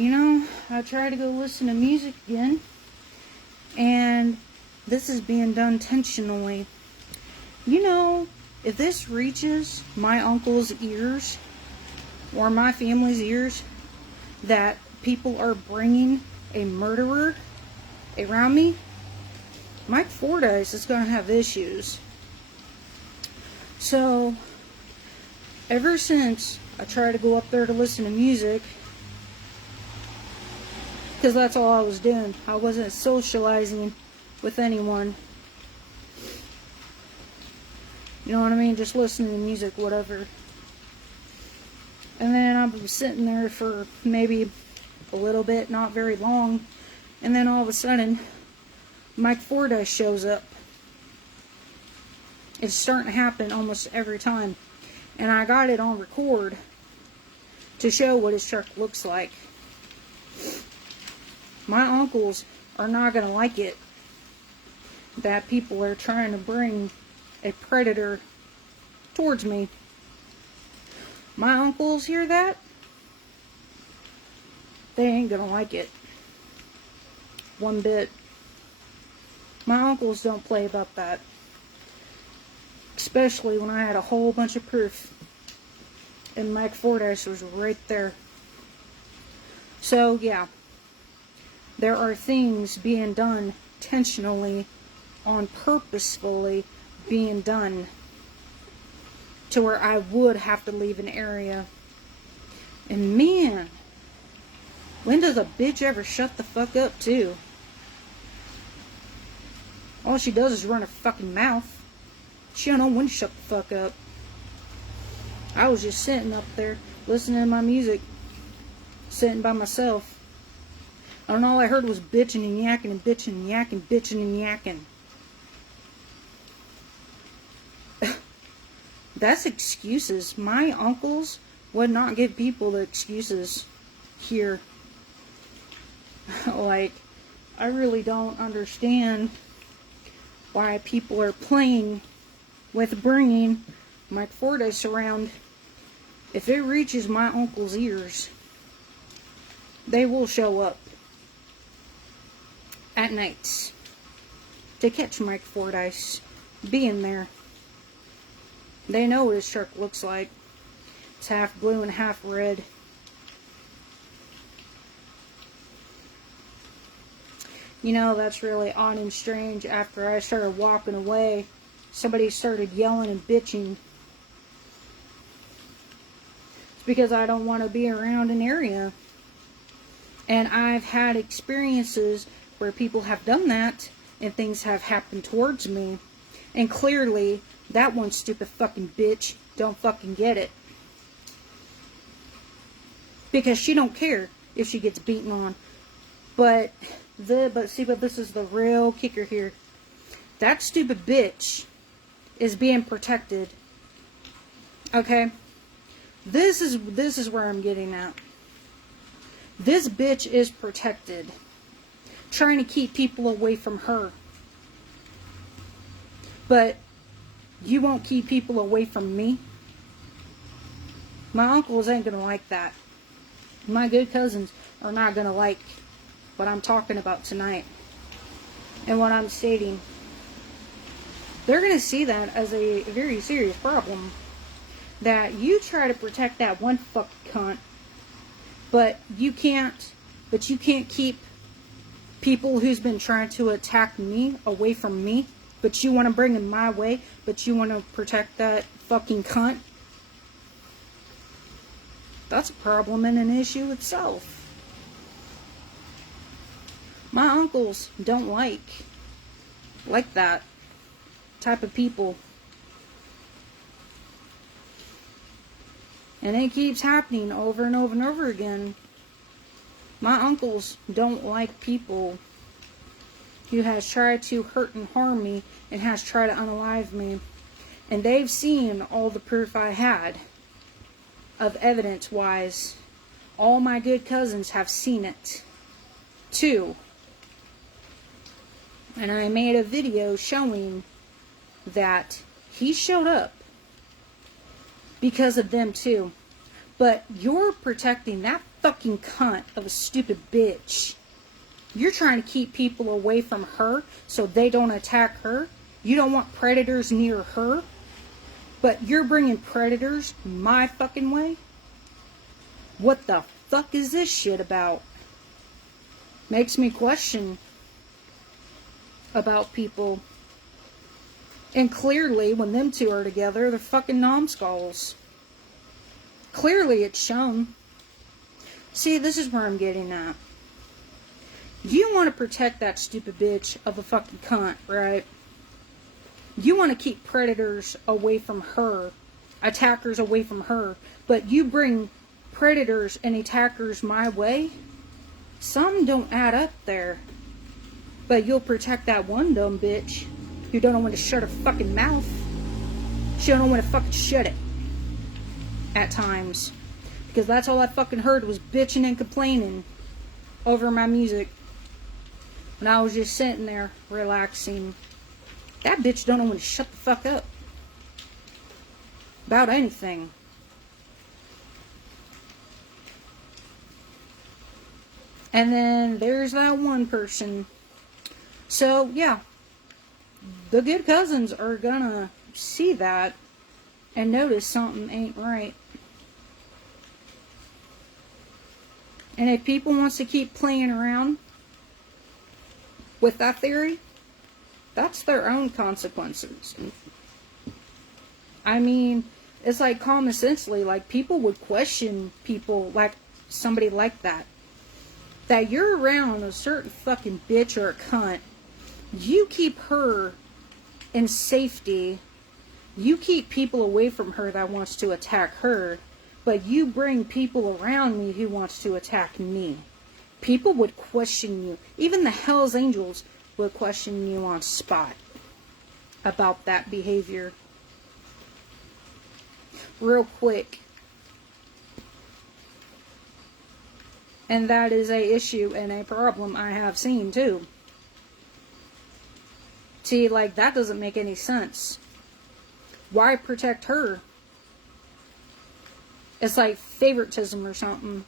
I try to go listen to music again, and this is being done intentionally. If this reaches my uncle's ears or my family's ears that people are bringing a murderer around me, Mike Fordyce is going to have issues. So, ever since I tried to go up there to listen to music, because that's all I was doing. I wasn't socializing with anyone. You know what I mean? Just listening to music, whatever. And then I was sitting there for maybe a little bit, not very long. And then all of a sudden, Mike Fordyce shows up. It's starting to happen almost every time. And I got it on record to show what his truck looks like. My uncles are not going to like it that people are trying to bring a predator towards me. My uncles hear that, they ain't going to like it one bit. My uncles don't play about that. Especially when I had a whole bunch of proof. And Mike Fordyce was right there. So, yeah. There are things being done intentionally, on purposefully being done, to where I would have to leave an area. And man, when does a bitch ever shut the fuck up too? All she does is run her fucking mouth. She don't know when to shut the fuck up. I was just sitting up there listening to my music, sitting by myself. And all I heard was bitching and yakking and bitching and yakking, bitching and yakking. That's excuses. My uncles would not give people the excuses here. Like, I really don't understand why people are playing with bringing Mike Fordyce around. If it reaches my uncle's ears, they will show up at nights to catch Mike Fordyce being there. They know what his truck looks like. It's half blue and half red. That's really odd and strange. After I started walking away, somebody started yelling and bitching. It's because I don't want to be around an area. And I've had experiences where people have done that and things have happened towards me. And clearly, that one stupid fucking bitch don't fucking get it. Because she don't care if she gets beaten on. But this is the real kicker here. That stupid bitch is being protected. Okay? This is where I'm getting at. This bitch is protected. Trying to keep people away from her. But you won't keep people away from me. My uncles ain't gonna like that. My good cousins are not gonna like what I'm talking about tonight and what I'm stating. They're gonna see that as a very serious problem. That you try to protect that one fuck cunt, but you can't keep people who's been trying to attack me away from me. But you want to bring them my way, but you want to protect that fucking cunt. That's a problem and an issue itself. My uncles don't like that type of people. And it keeps happening over and over and over again. My uncles don't like people who has tried to hurt and harm me and has tried to unalive me. And they've seen all the proof I had of evidence-wise. All my good cousins have seen it, too. And I made a video showing that he showed up because of them, too. But you're protecting that fucking cunt of a stupid bitch. You're trying to keep people away from her so they don't attack her. You don't want predators near her. But you're bringing predators my fucking way? What the fuck is this shit about? Makes me question about people. And clearly, when them two are together, they're fucking numbskulls. Clearly, it's shown. See, this is where I'm getting at. You want to protect that stupid bitch of a fucking cunt, right? You want to keep predators away from her, attackers away from her, but you bring predators and attackers my way? Some don't add up there. But you'll protect that one dumb bitch who don't know when to shut her fucking mouth. She don't know when to fucking shut it. At times. Because that's all I fucking heard was bitching and complaining over my music. When I was just sitting there, relaxing. That bitch don't know when to shut the fuck up. About anything. And then there's that one person. So, yeah. The good cousins are gonna see that and notice something ain't right. And if people wants to keep playing around with that theory, that's their own consequences. I mean, it's like common sensely, like people would question people like somebody like that. That you're around a certain fucking bitch or a cunt. You keep her in safety. You keep people away from her that wants to attack her. But you bring people around me who wants to attack me. People would question you. Even the Hells Angels would question you on spot about that behavior. Real quick. And that is a issue and a problem I have seen too. See, like, that doesn't make any sense. Why protect her? It's like favoritism or something.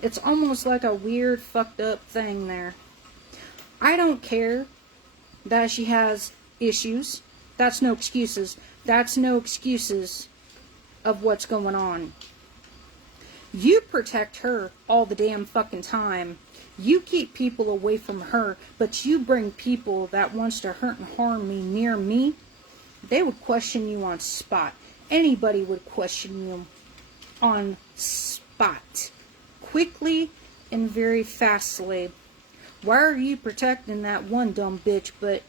It's almost like a weird, fucked up thing there. I don't care that she has issues. That's no excuses. That's no excuses of what's going on. You protect her all the damn fucking time. You keep people away from her, but you bring people that wants to hurt and harm me near me. They would question you on spot. Anybody would question you on spot. Quickly and very fastly. Why are you protecting that one dumb bitch, but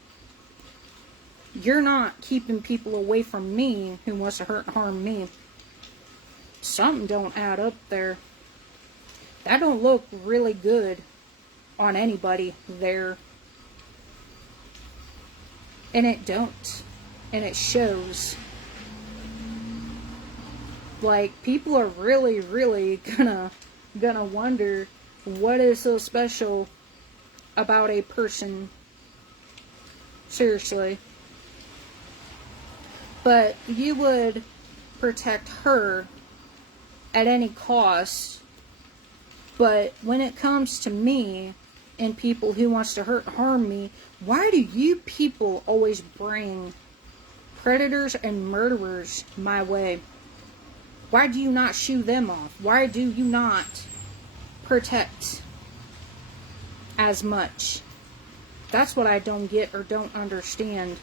you're not keeping people away from me who wants to hurt and harm me? Something don't add up there. That don't look really good on anybody there. And it don't. And it shows. Like, people are really, really gonna wonder what is so special about a person. Seriously. But you would protect her at any cost. But when it comes to me and people who wants to hurt and harm me, why do you people always bring predators and murderers my way? Why do you not shoo them off? Why do you not protect as much? That's what I don't get or don't understand.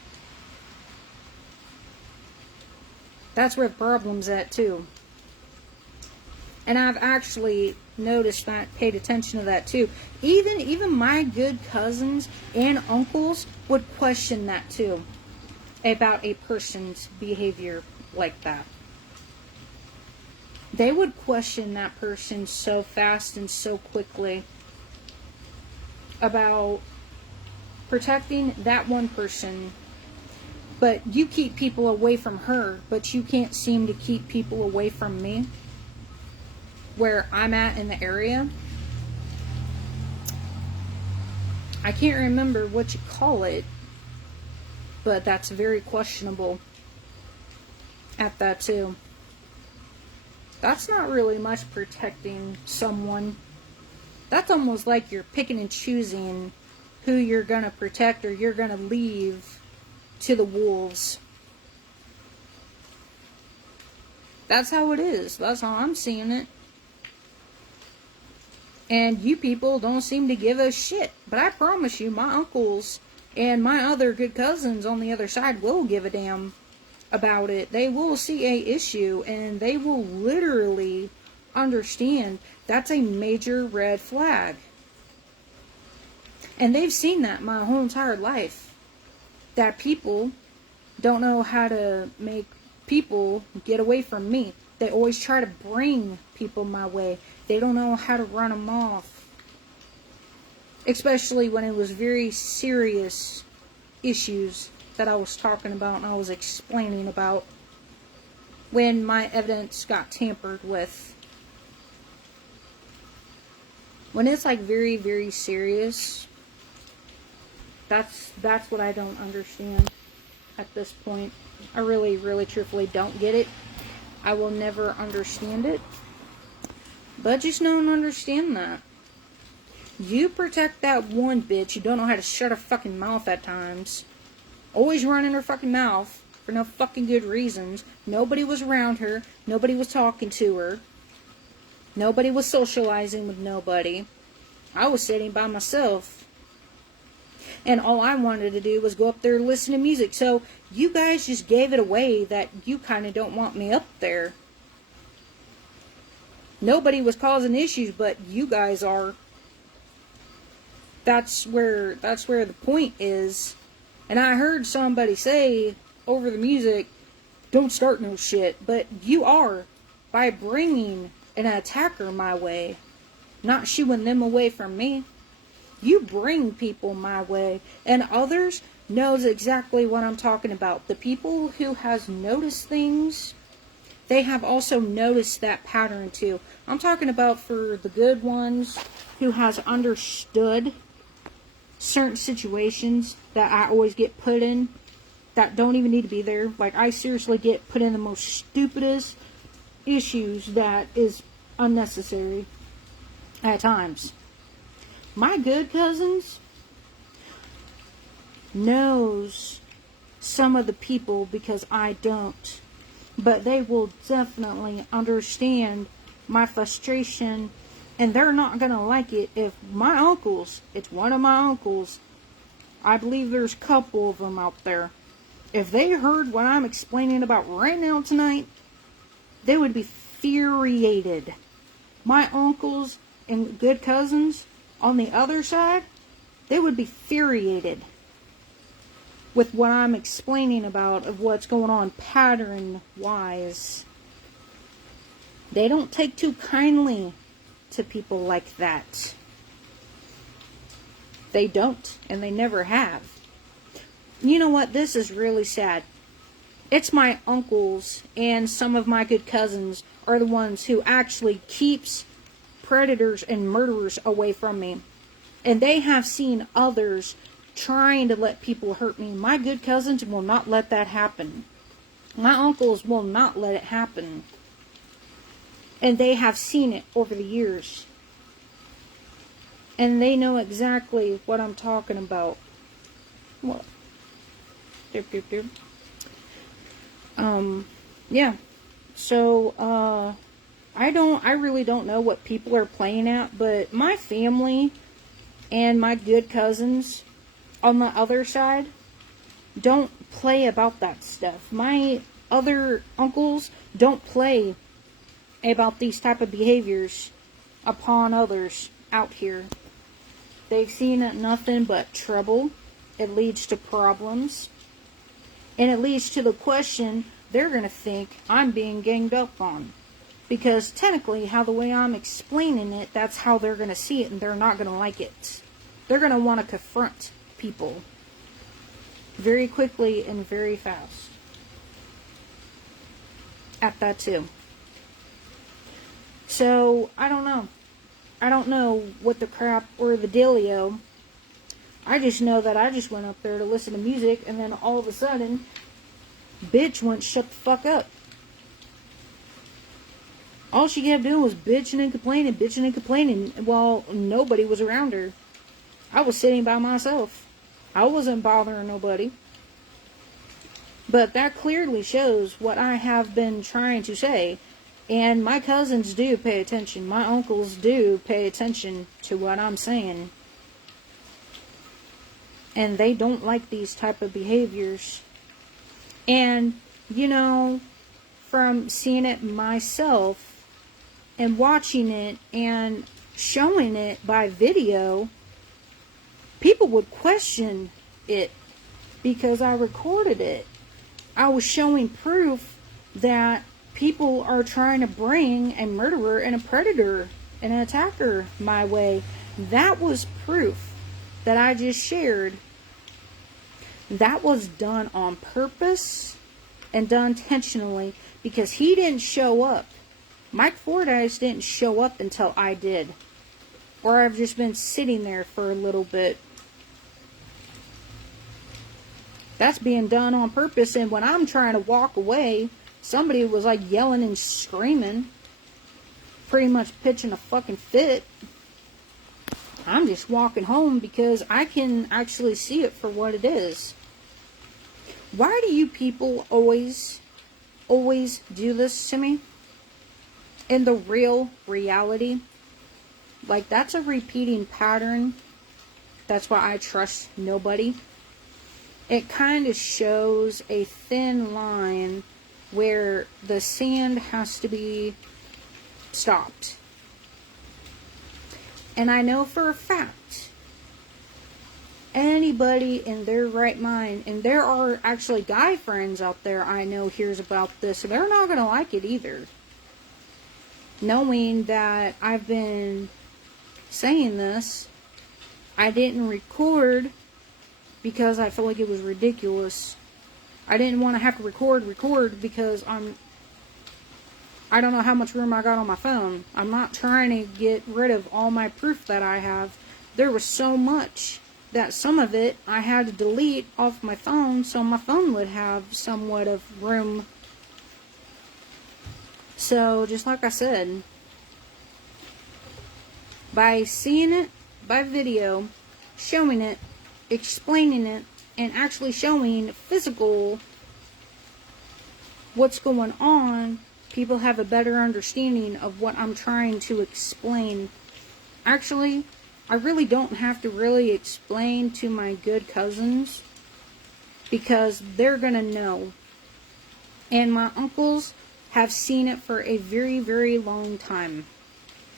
That's where the problem's at too. And I've actually noticed that, paid attention to that too. Even my good cousins and uncles would question that too. About a person's behavior like that. They would question that person so fast and so quickly about protecting that one person. But you keep people away from her, but you can't seem to keep people away from me. Where I'm at in the area. I can't remember what you call it. But that's very questionable at that too. That's not really much protecting someone. That's almost like you're picking and choosing who you're going to protect or you're going to leave to the wolves. That's how it is. That's how I'm seeing it. And you people don't seem to give a shit. But I promise you, my uncles and my other good cousins on the other side will give a damn about it. They will see a issue and they will literally understand that's a major red flag. And they've seen that my whole entire life. That people don't know how to make people get away from me. They always try to bring people my way. They don't know how to run them off. Especially when it was very serious issues that I was talking about and I was explaining about. When my evidence got tampered with. When it's like very, very serious, that's what I don't understand at this point. I really, really, truthfully don't get it. I will never understand it. But just don't understand that. You protect that one bitch who don't know how to shut her fucking mouth at times. Always running her fucking mouth for no fucking good reasons. Nobody was around her. Nobody was talking to her. Nobody was socializing with nobody. I was sitting by myself. And all I wanted to do was go up there and listen to music. So you guys just gave it away that you kind of don't want me up there. Nobody was causing issues, but you guys are. That's where the point is. And I heard somebody say over the music, don't start no shit. But you are, by bringing an attacker my way, not shooing them away from me. You bring people my way, and others knows exactly what I'm talking about. The people who has noticed things, they have also noticed that pattern too. I'm talking about for the good ones who has understood certain situations that I always get put in that don't even need to be there. Like, I seriously get put in the most stupidest issues that is unnecessary at times. My good cousins knows some of the people because I don't. But they will definitely understand my frustration, and they're not going to like it if my uncles, it's one of my uncles, I believe there's a couple of them out there, if they heard what I'm explaining about right now tonight, they would be infuriated. My uncles and good cousins on the other side, they would be infuriated with what I'm explaining about of what's going on pattern-wise. They don't take too kindly to people like that. They don't, and they never have. You know what? This is really sad. It's my uncles and some of my good cousins are the ones who actually keeps predators and murderers away from me. And they have seen others trying to let people hurt me. My good cousins will not let that happen. My uncles will not let it happen. And they have seen it over the years. And they know exactly what I'm talking about. Well, yeah. So, I really don't know what people are playing at, but my family and my good cousins on the other side don't play about that stuff. My other uncles don't play about these type of behaviors upon others out here. They've seen nothing but trouble. It leads to problems. And it leads to the question they're going to think I'm being ganged up on. Because technically, how the way I'm explaining it, that's how they're going to see it, and they're not going to like it. They're going to want to confront people very quickly and very fast. At that too. So, I don't know. I don't know what the crap or the dealio. I just know that I just went up there to listen to music, and then all of a sudden, bitch went shut the fuck up. All she kept doing was bitching and complaining while nobody was around her. I was sitting by myself. I wasn't bothering nobody. But that clearly shows what I have been trying to say. And my cousins do pay attention. My uncles do pay attention to what I'm saying. And they don't like these type of behaviors. And, you know, from seeing it myself and watching it and showing it by video, people would question it because I recorded it. I was showing proof that people are trying to bring a murderer and a predator and an attacker my way. That was proof that I just shared. That was done on purpose and done intentionally because he didn't show up. Mike Fordyce didn't show up until I did. Or I've just been sitting there for a little bit. That's being done on purpose. And when I'm trying to walk away, somebody was like yelling and screaming. Pretty much pitching a fucking fit. I'm just walking home because I can actually see it for what it is. Why do you people always do this to me? In the real reality, like, that's a repeating pattern. That's why I trust nobody. It kind of shows a thin line where the sand has to be stopped. And I know for a fact, anybody in their right mind, and there are actually guy friends out there I know hears about this, and they're not going to like it either. Knowing that I've been saying this, I didn't record because I felt like it was ridiculous. I didn't want to have to record because I don't know how much room I got on my phone. I'm not trying to get rid of all my proof that I have. There was so much that some of it I had to delete off my phone so my phone would have somewhat of room. So, just like I said, by seeing it by video, showing it, explaining it, and actually showing physical what's going on, people have a better understanding of what I'm trying to explain. Actually, I really don't have to really explain to my good cousins because they're gonna know. And my uncles have seen it for a very, very long time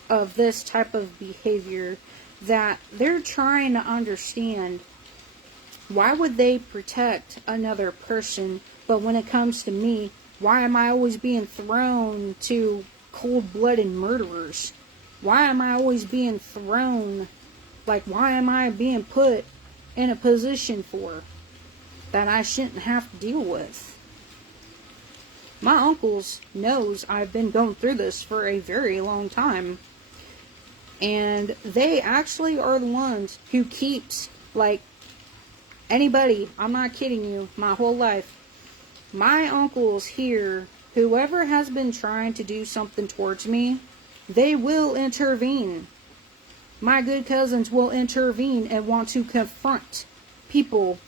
of this type of behavior, that they're trying to understand why would they protect another person, but when it comes to me, why am I always being thrown to cold-blooded murderers? Why am I always being thrown, like, why am I being put in a position for that I shouldn't have to deal with? My uncles knows I've been going through this for a very long time. And they actually are the ones who keeps, like, anybody, I'm not kidding you, my whole life, my uncles here, whoever has been trying to do something towards me, they will intervene. My good cousins will intervene and want to confront people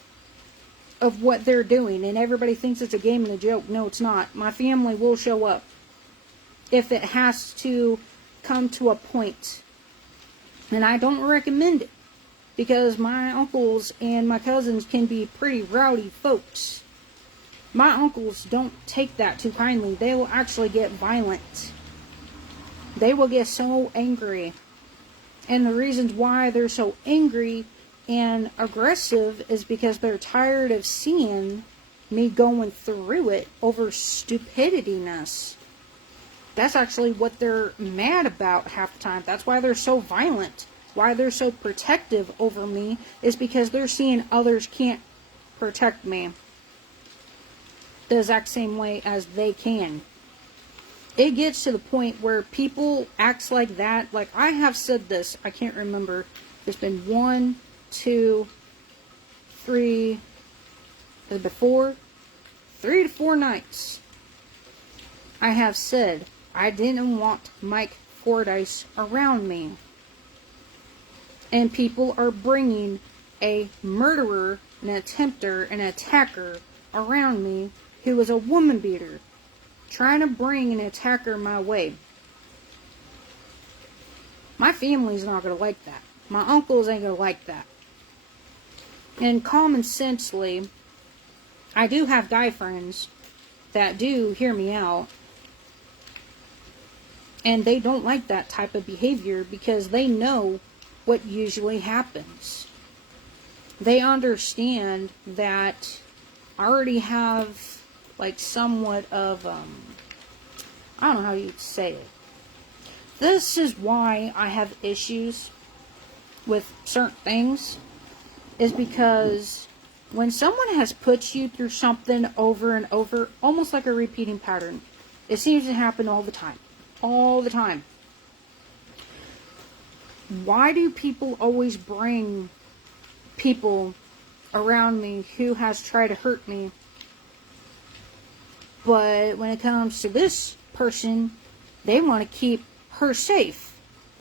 of what they're doing, and everybody thinks it's a game and a joke. No, it's not. My family will show up if it has to come to a point. And I don't recommend it because my uncles and my cousins can be pretty rowdy folks. My uncles don't take that too kindly. They will actually get violent. They will get so angry. And the reasons why they're so angry and aggressive is because they're tired of seeing me going through it over stupidityness. That's actually what they're mad about half the time. That's why they're so violent. Why they're so protective over me is because they're seeing others can't protect me the exact same way as they can. It gets to the point where people act like that. Like, I have said this, I can't remember. There's been 1, 2, 3, before 3 to 4 nights. I have said, I didn't want Mike Fordyce around me. And people are bringing a murderer, an attempter, an attacker around me who is a woman beater, trying to bring an attacker my way. My family's not going to like that. My uncles ain't going to like that. And common sensely, I do have guy friends that do hear me out. And they don't like that type of behavior because they know what usually happens. They understand that I already have like somewhat of, I don't know how you'd say it. This is why I have issues with certain things, is because when someone has put you through something over and over, almost like a repeating pattern, it seems to happen all the time. All the time. Why do people always bring people around me who has tried to hurt me? But when it comes to this person, they want to keep her safe.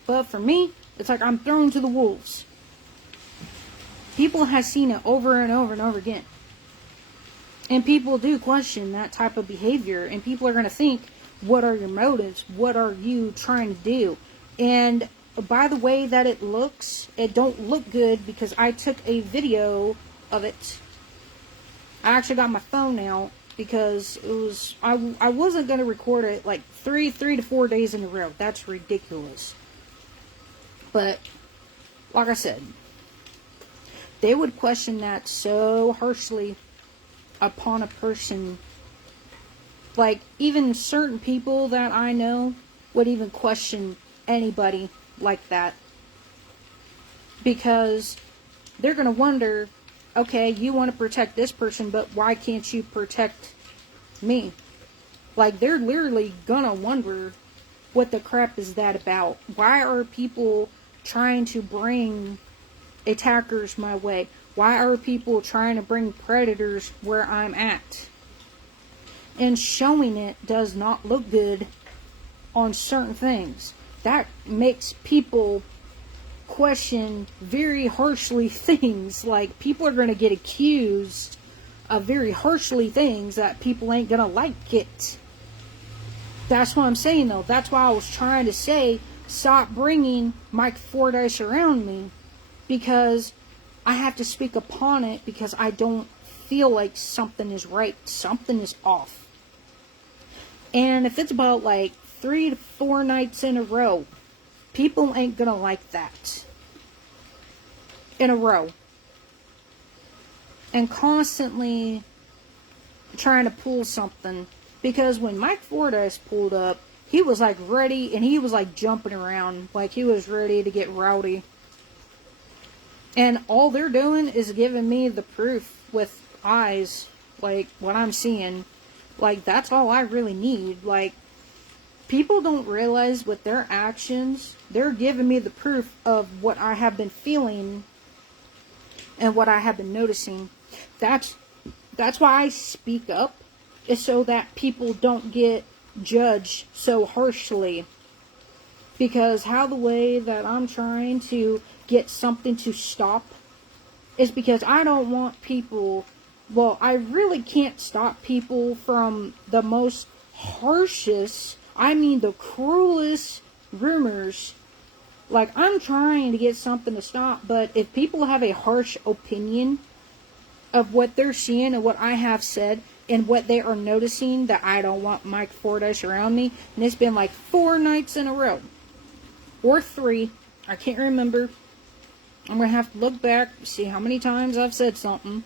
But for me, it's like I'm thrown to the wolves. People have seen it over and over and over again. And people do question that type of behavior. And people are going to think, what are your motives? What are you trying to do? And by the way that it looks, it don't look good because I took a video of it. I actually got my phone out because it was, I wasn't going to record it like three to 4 days in a row. That's ridiculous. But, like I said, they would question that so harshly upon a person. Like, even certain people that I know would even question anybody like that. Because they're going to wonder, okay, you want to protect this person, but why can't you protect me? Like, they're literally going to wonder, what the crap is that about? Why are people trying to bring attackers my way? Why are people trying to bring predators where I'm at? And showing it does not look good on certain things. That makes people question very harshly things. Like, people are going to get accused of very harshly things that people ain't going to like it. That's what I'm saying, though. That's why I was trying to say, stop bringing Mike Fordyce around me. Because I have to speak upon it because I don't feel like something is right. Something is off. And if it's about like 3 to 4 nights in a row, people ain't gonna like that. In a row. And constantly trying to pull something. Because when Mike Fordyce pulled up, he was like ready and he was like jumping around. Like he was ready to get rowdy. And all they're doing is giving me the proof with eyes. Like what I'm seeing. Like, that's all I really need. Like, people don't realize with their actions, they're giving me the proof of what I have been feeling and what I have been noticing. That's why I speak up, is so that people don't get judged so harshly. Because how the way that I'm trying to get something to stop is because I don't want people... Well, I really can't stop people from the most harshest, I mean the cruelest rumors. Like, I'm trying to get something to stop, but if people have a harsh opinion of what they're seeing and what I have said and what they are noticing, that I don't want Mike Fordyce around me, and it's been like 4 nights in a row. Or 3. I can't remember. I'm going to have to look back, see how many times I've said something.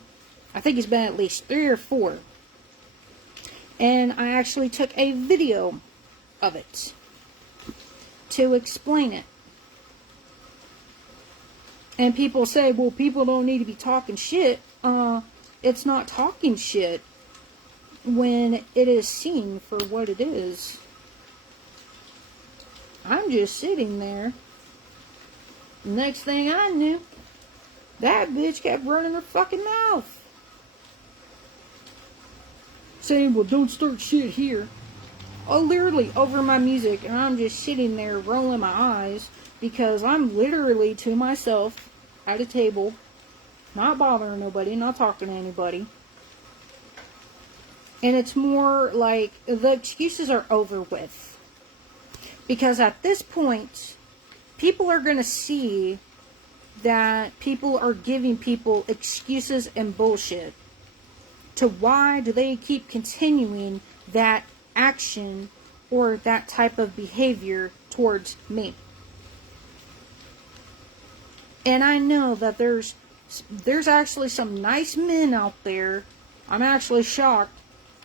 I think it's been at least 3 or 4. And I actually took a video of it to explain it. And people say, well, people don't need to be talking shit. It's not talking shit when it is seen for what it is. I'm just sitting there. Next thing I knew, that bitch kept running her fucking mouth. Saying, well, don't start shit here. literally over my music, and I'm just sitting there rolling my eyes because I'm literally to myself at a table, not bothering nobody, not talking to anybody. And it's more like the excuses are over with. Because at this point, people are going to see that people are giving people excuses and bullshit. To why do they keep continuing that action or that type of behavior towards me? And I know that there's actually some nice men out there. I'm actually shocked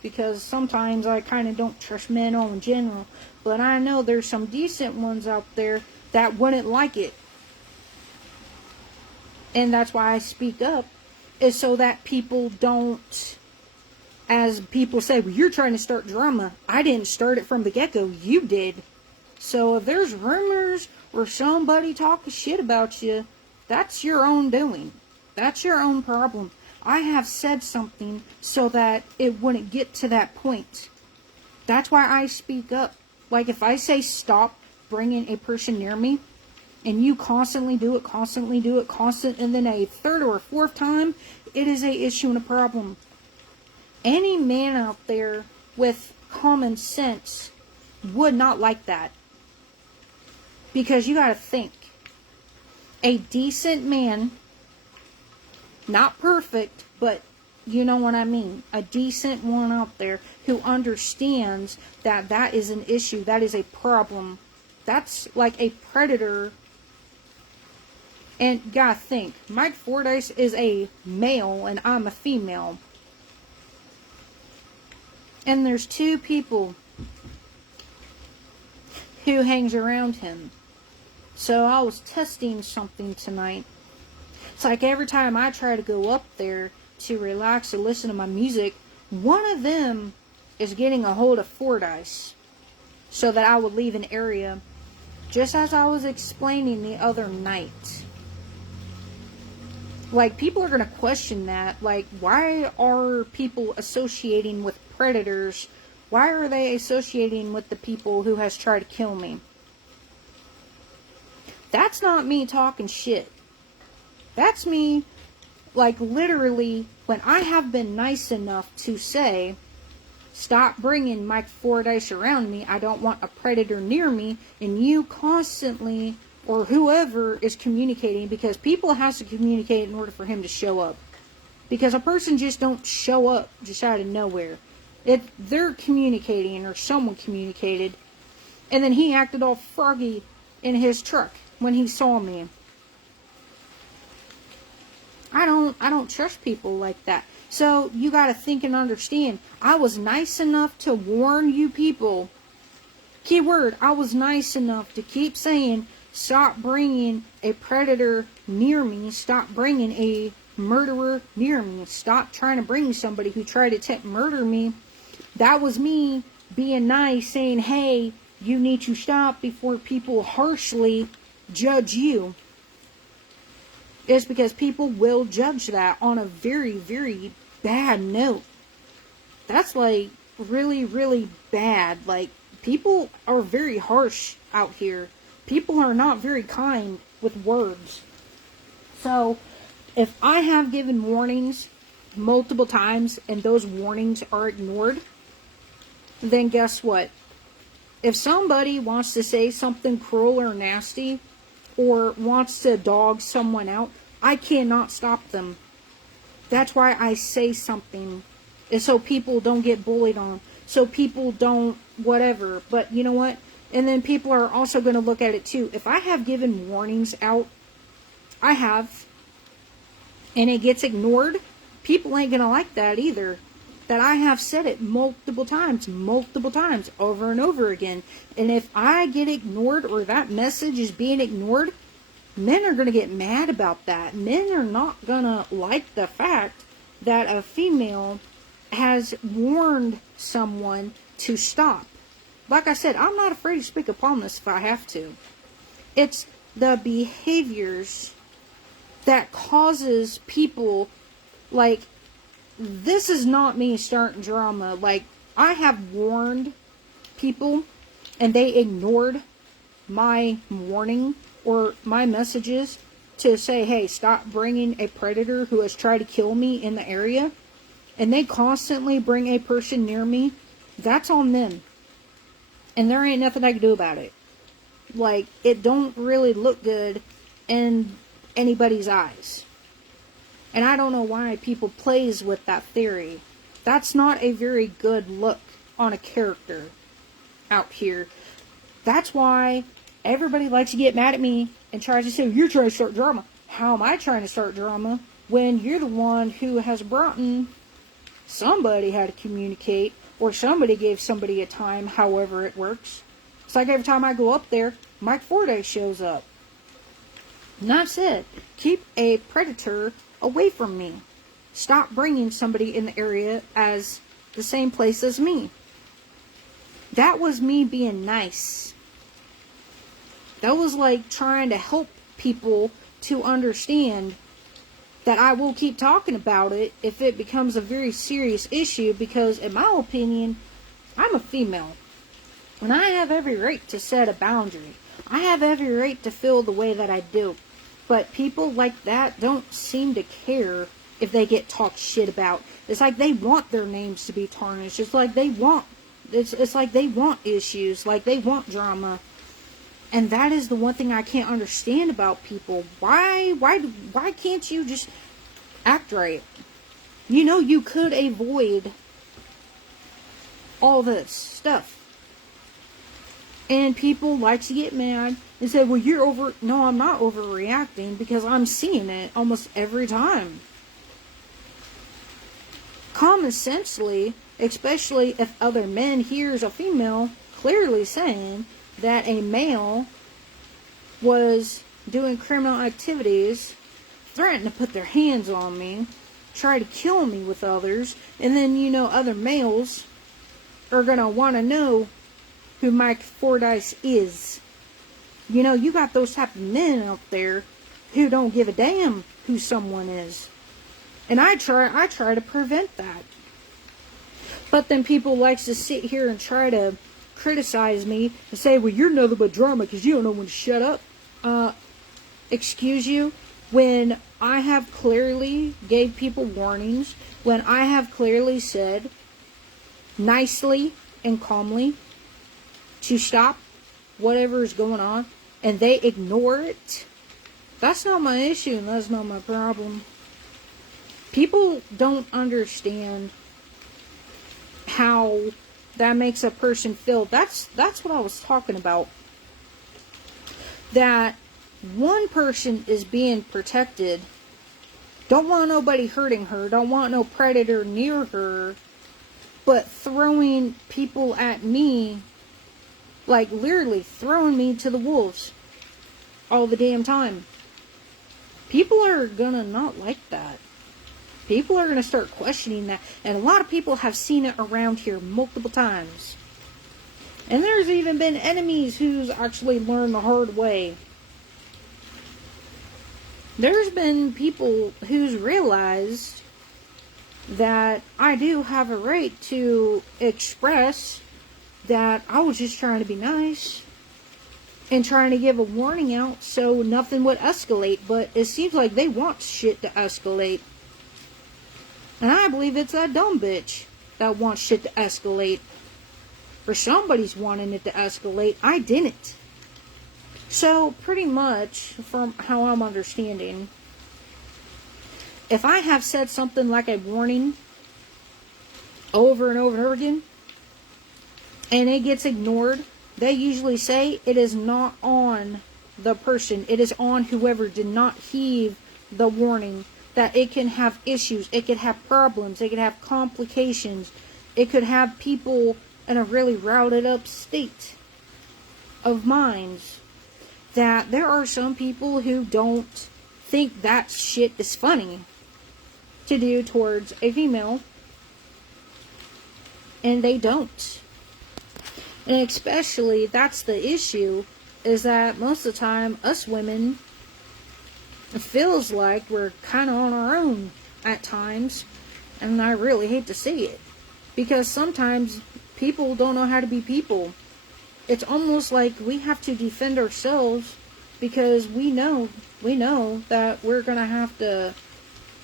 because sometimes I kind of don't trust men all in general. But I know there's some decent ones out there that wouldn't like it. And that's why I speak up, is so that people don't, as people say, well, you're trying to start drama. I didn't start it from the get-go. You did. So if there's rumors or somebody talking shit about you, that's your own doing. That's your own problem. I have said something so that it wouldn't get to that point. That's why I speak up. Like if I say stop bringing a person near me, and you constantly do it, and then a third or a fourth time, it is a issue and a problem. Any man out there with common sense would not like that. Because you gotta think. A decent man, not perfect, but you know what I mean. A decent one out there who understands that that is an issue, that is a problem. That's like a predator. And gotta think, Mike Fordyce is a male and I'm a female. And there's two people who hangs around him. So I was testing something tonight. It's like every time I try to go up there to relax and listen to my music, one of them is getting a hold of Fordyce so that I would leave an area, just as I was explaining the other night. Like, people are going to question that. Like, why are people associating with predators? Why are they associating with the people who has tried to kill me? That's not me talking shit. That's me, like, literally, when I have been nice enough to say, stop bringing Mike Fordyce around me, I don't want a predator near me, and you constantly, or whoever is communicating, because people has to communicate in order for him to show up. Because a person just don't show up just out of nowhere. If they're communicating, or someone communicated, and then he acted all froggy in his truck when he saw me. I don't trust people like that. So you gotta think and understand. I was nice enough to warn you people. Keyword, I was nice enough to keep saying, stop bringing a predator near me. Stop bringing a murderer near me. Stop trying to bring somebody who tried to attempt murder me. That was me being nice, saying, hey, you need to stop before people harshly judge you. It's because people will judge that on a very, very bad note. That's like really, really bad. Like, people are very harsh out here. People are not very kind with words. So, if I have given warnings multiple times and those warnings are ignored, then guess what? If somebody wants to say something cruel or nasty, or wants to dog someone out, I cannot stop them. That's why I say something. And so people don't get bullied on. So people don't whatever. But you know what? And then people are also going to look at it too. If I have given warnings out, I have, and it gets ignored, people ain't going to like that either. That I have said it multiple times, over and over again. And if I get ignored, or that message is being ignored, men are going to get mad about that. Men are not going to like the fact that a female has warned someone to stop. Like I said, I'm not afraid to speak upon this if I have to. It's the behaviors that causes people, like, this is not me starting drama. Like, I have warned people and they ignored my warning or my messages to say, hey, stop bringing a predator who has tried to kill me in the area, and they constantly bring a person near me, that's on them. And there ain't nothing I can do about it. Like, it don't really look good in anybody's eyes. And I don't know why people plays with that theory. That's not a very good look on a character out here. That's why everybody likes to get mad at me and tries to say, you're trying to start drama. How am I trying to start drama when you're the one who has brought in somebody had to communicate, or somebody gave somebody a time, however it works. It's like every time I go up there, Mike Forday shows up. And that's it. Keep a predator away from me. Stop bringing somebody in the area as the same place as me. That was me being nice. That was like trying to help people to understand that I will keep talking about it if it becomes a very serious issue, because in my opinion, I'm a female. And I have every right to set a boundary. I have every right to feel the way that I do. But people like that don't seem to care if they get talked shit about. It's like they want their names to be tarnished. It's like they want issues, like they want drama. And that is the one thing I can't understand about people. Why can't you just act right? You know, you could avoid all this stuff. And people like to get mad and say, well, you're over... No, I'm not overreacting, because I'm seeing it almost every time. Common sensely, especially if other men hears a female clearly saying that a male was doing criminal activities, threatened to put their hands on me, try to kill me with others, and then, you know, other males are going to want to know who Mike Fordyce is. You know, you got those type of men out there who don't give a damn who someone is. And I try to prevent that. But then people likes to sit here and try to criticize me and say, well, you're nothing but drama because you don't know when to shut up. Excuse you? When I have clearly gave people warnings, when I have clearly said nicely and calmly to stop whatever is going on, and they ignore it, that's not my issue and that's not my problem. People don't understand how that makes a person feel. That's what I was talking about. That one person is being protected, don't want nobody hurting her, don't want no predator near her, but throwing people at me, like literally throwing me to the wolves all the damn time. People are gonna not like that. People are gonna start questioning that, and a lot of people have seen it around here multiple times. And there's even been enemies who's actually learned the hard way. There's been people who's realized that I do have a right to express that I was just trying to be nice and trying to give a warning out so nothing would escalate, but it seems like they want shit to escalate. And I believe it's that dumb bitch that wants shit to escalate. Or somebody's wanting it to escalate. I didn't. So, pretty much, from how I'm understanding, if I have said something like a warning over and over and over again, and it gets ignored, they usually say it is not on the person. It is on whoever did not heed the warning. That it can have issues. It could have problems. It could have complications. It could have people in a really routed up state of minds. That there are some people who don't think that shit is funny to do towards a female. And they don't. And especially, that's the issue, is that most of the time, us women, it feels like we're kind of on our own at times. And I really hate to see it. Because sometimes people don't know how to be people. It's almost like we have to defend ourselves because we know that we're going to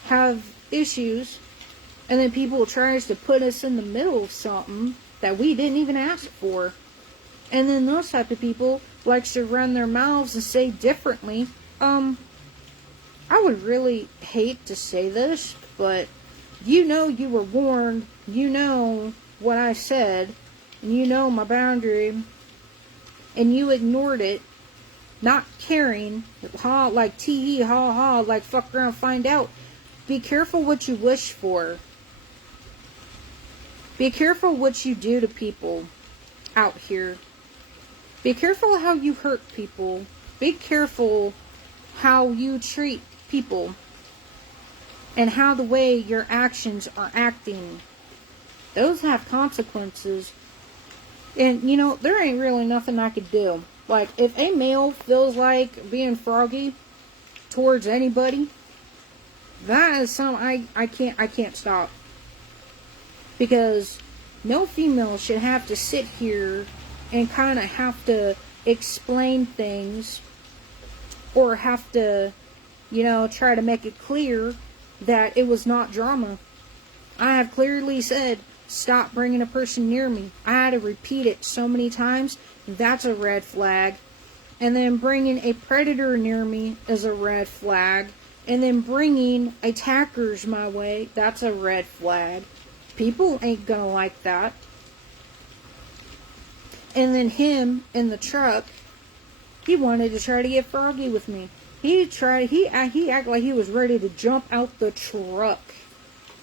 have issues, and then people tries to put us in the middle of something that we didn't even ask for. And then those type of people likes to run their mouths and say differently. I would really hate to say this, but you know you were warned, you know what I said, and you know my boundary, and you ignored it, not caring, like tee ha ha, like fuck around, find out. Be careful what you wish for. Be careful what you do to people out here. Be careful how you hurt people. Be careful how you treat people. And how the way your actions are acting. Those have consequences. And, you know, there ain't really nothing I could do. Like, if a male feels like being froggy towards anybody, that is something I can't stop. Because no female should have to sit here and kind of have to explain things, or have to, you know, try to make it clear that it was not drama. I have clearly said, stop bringing a person near me. I had to repeat it so many times. That's a red flag. And then bringing a predator near me is a red flag. And then bringing attackers my way, that's a red flag. People ain't gonna like that. And then him in the truck, he wanted to try to get froggy with me. He acted like he was ready to jump out the truck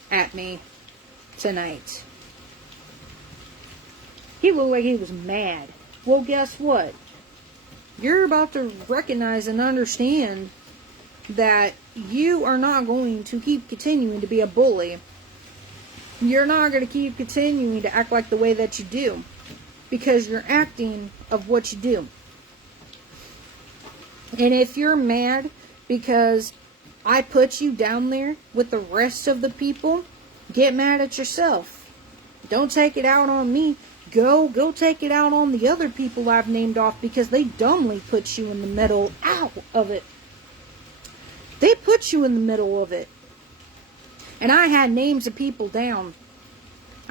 at me tonight. He looked like he was mad. Well, guess what? You're about to recognize and understand that you are not going to keep continuing to be a bully. You're not going to keep continuing to act like the way that you do. Because you're acting of what you do. And if you're mad because I put you down there with the rest of the people, get mad at yourself. Don't take it out on me. Go take it out on the other people I've named off because they dumbly put you in the middle of it. They put you in the middle of it. And I had names of people down.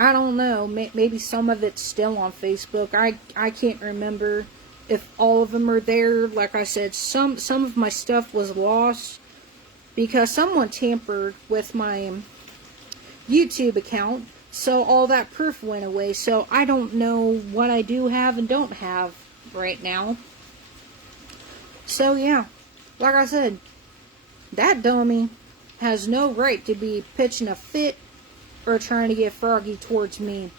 I don't know. Maybe some of it's still on Facebook. I can't remember if all of them are there. Like I said, some of my stuff was lost because someone tampered with my YouTube account. So all that proof went away. So I don't know what I do have and don't have right now. So yeah, like I said, that dummy has no right to be pitching a fit or trying to get froggy towards me.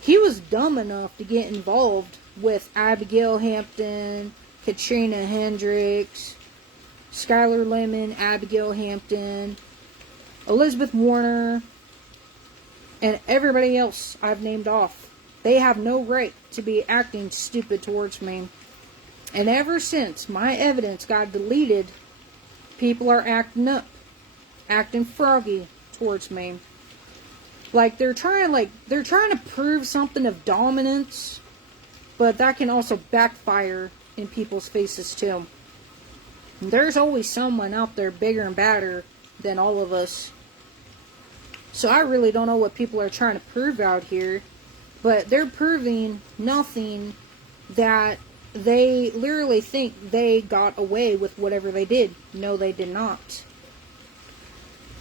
He was dumb enough to get involved with Abigail Hampton, Katrina Hendricks, Skylar Lemon, Abigail Hampton, Elizabeth Warner, and everybody else I've named off. They have no right to be acting stupid towards me. And ever since my evidence got deleted, people are acting up, acting froggy towards me. Like they're trying to prove something of dominance, but that can also backfire in people's faces too. There's always someone out there bigger and badder than all of us. So I really don't know what people are trying to prove out here, but they're proving nothing that they literally think they got away with whatever they did. No, they did not.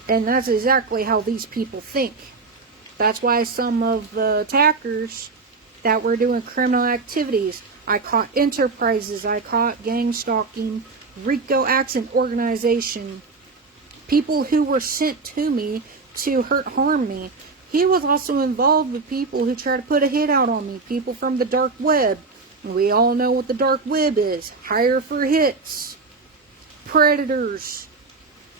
And that's exactly how these people think. That's why some of the attackers that were doing criminal activities, I caught enterprises, I caught gang stalking, RICO acts and organization, people who were sent to me to harm me. He was also involved with people who tried to put a hit out on me, people from the dark web. And we all know what the dark web is. Hire for hits, predators,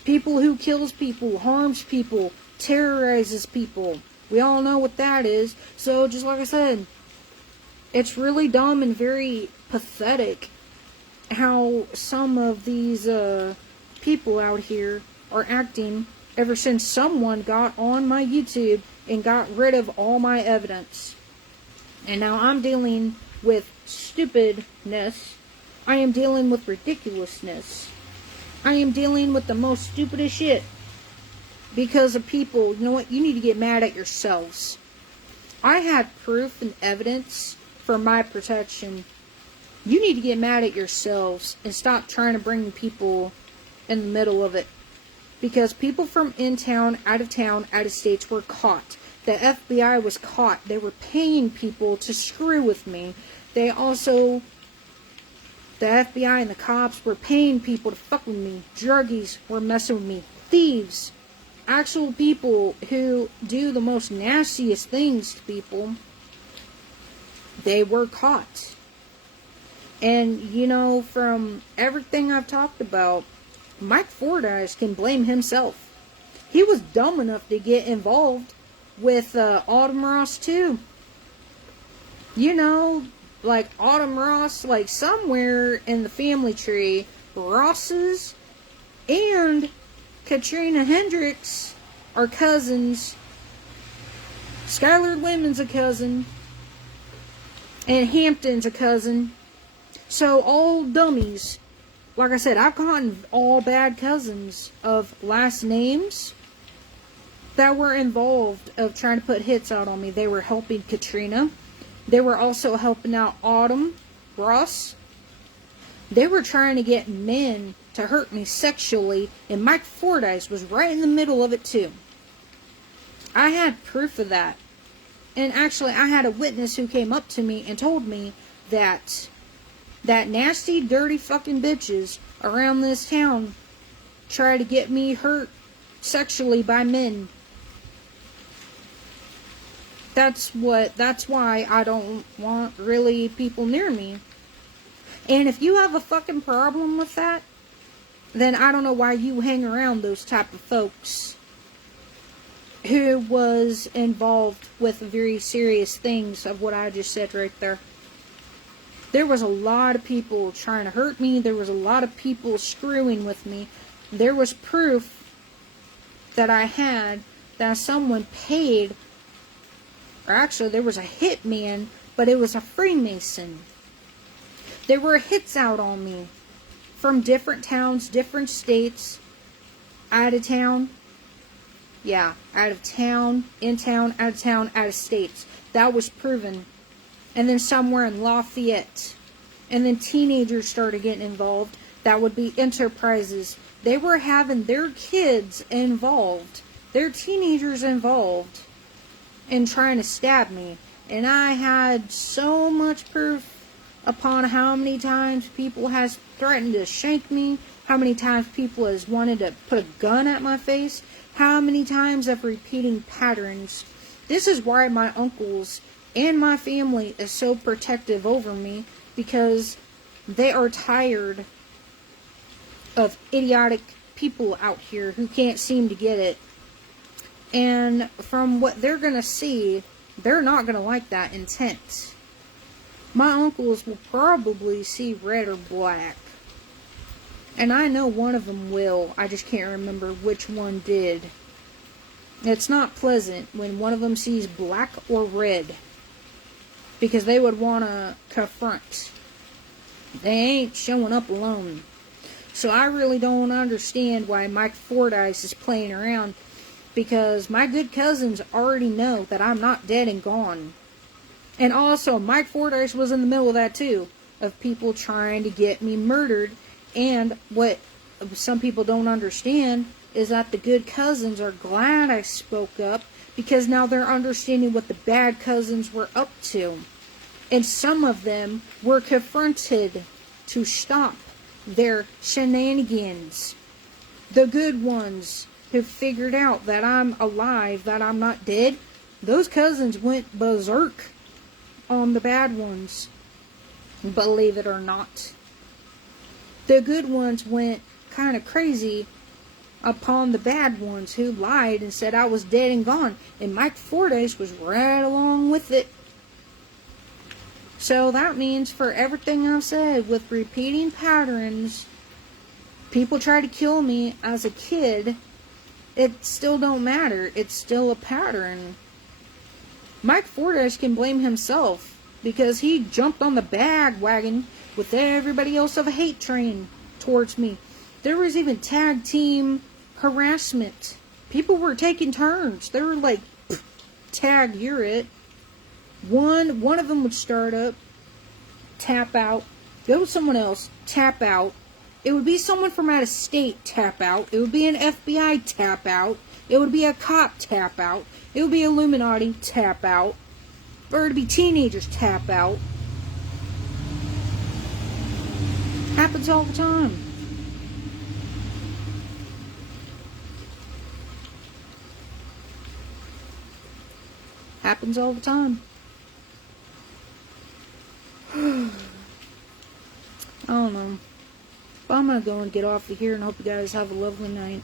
people who kills people, harms people, terrorizes people. We all know what that is. So, just like I said, it's really dumb and very pathetic how some of these people out here are acting ever since someone got on my YouTube and got rid of all my evidence. And now I'm dealing with stupidness. I am dealing with ridiculousness. I am dealing with the most stupidest shit. Because of people, you know what? You need to get mad at yourselves. I had proof and evidence for my protection. You need to get mad at yourselves and stop trying to bring people in the middle of it. Because people from in town, out of states were caught. The FBI was caught. They were paying people to screw with me. The FBI and the cops were paying people to fuck with me. Druggies were messing with me. Thieves. Actual people who do the most nastiest things to people. They were caught. And, you know, from everything I've talked about, Mike Fordyce can blame himself. He was dumb enough to get involved with Autumn Ross too. You know, like Autumn Ross, like somewhere in the family tree, Rosses and Katrina Hendricks are cousins. Skylar Lemon's a cousin. And Hampton's a cousin. So all dummies. Like I said, I've gotten all bad cousins of last names that were involved of trying to put hits out on me. They were helping Katrina. They were also helping out Autumn Ross. They were trying to get men to hurt me sexually, and Mike Fordyce was right in the middle of it too. I had proof of that. And actually, I had a witness who came up to me and told me that nasty, dirty fucking bitches around this town try to get me hurt sexually by men. That's why I don't want really people near me. And if you have a fucking problem with that, then I don't know why you hang around those type of folks who was involved with very serious things of what I just said right there. There was a lot of people trying to hurt me. There was a lot of people screwing with me. There was proof that I had that someone paid, or actually there was a hitman, but it was a Freemason. There were hits out on me from different towns, different states, out of town. Yeah, out of town, in town, out of town, out of states. That was proven. And then somewhere in Lafayette. And then teenagers started getting involved. That would be enterprises. They were having their kids involved. Their teenagers involved. In trying to stab me. And I had so much proof upon how many times people has threatened to shank me. How many times people has wanted to put a gun at my face. How many times of repeating patterns. This is why my uncles and my family is so protective over me, because they are tired of idiotic people out here who can't seem to get it. And from what they're going to see, they're not going to like that intent. My uncles will probably see red or black. And I know one of them will. I just can't remember which one did. It's not pleasant when one of them sees black or red, because they would want to confront. They ain't showing up alone. So I really don't understand why Mike Fordyce is playing around, because my good cousins already know that I'm not dead and gone. And also, Mike Fordyce was in the middle of that too, of people trying to get me murdered. And what some people don't understand is that the good cousins are glad I spoke up, because now they're understanding what the bad cousins were up to. And some of them were confronted to stop their shenanigans. The good ones who figured out that I'm alive, that I'm not dead, those cousins went berserk on the bad ones. Believe it or not. The good ones went kind of crazy upon the bad ones who lied and said I was dead and gone. And Mike Fordyce was right along with it. So that means for everything I've said with repeating patterns, people try to kill me as a kid, it still don't matter. It's still a pattern. Mike Fordash can blame himself because he jumped on the bandwagon with everybody else of a hate train towards me. There was even tag team harassment. People were taking turns. They were like, tag, you're it. One of them would start up, tap out, go with someone else, tap out. It would be someone from out of state, tap out. It would be an FBI, tap out. It would be a cop, tap out. It would be Illuminati, tap out. Or it would be teenagers, tap out. Happens all the time. Happens all the time. I don't know. But I'm going to go and get off of here and hope you guys have a lovely night.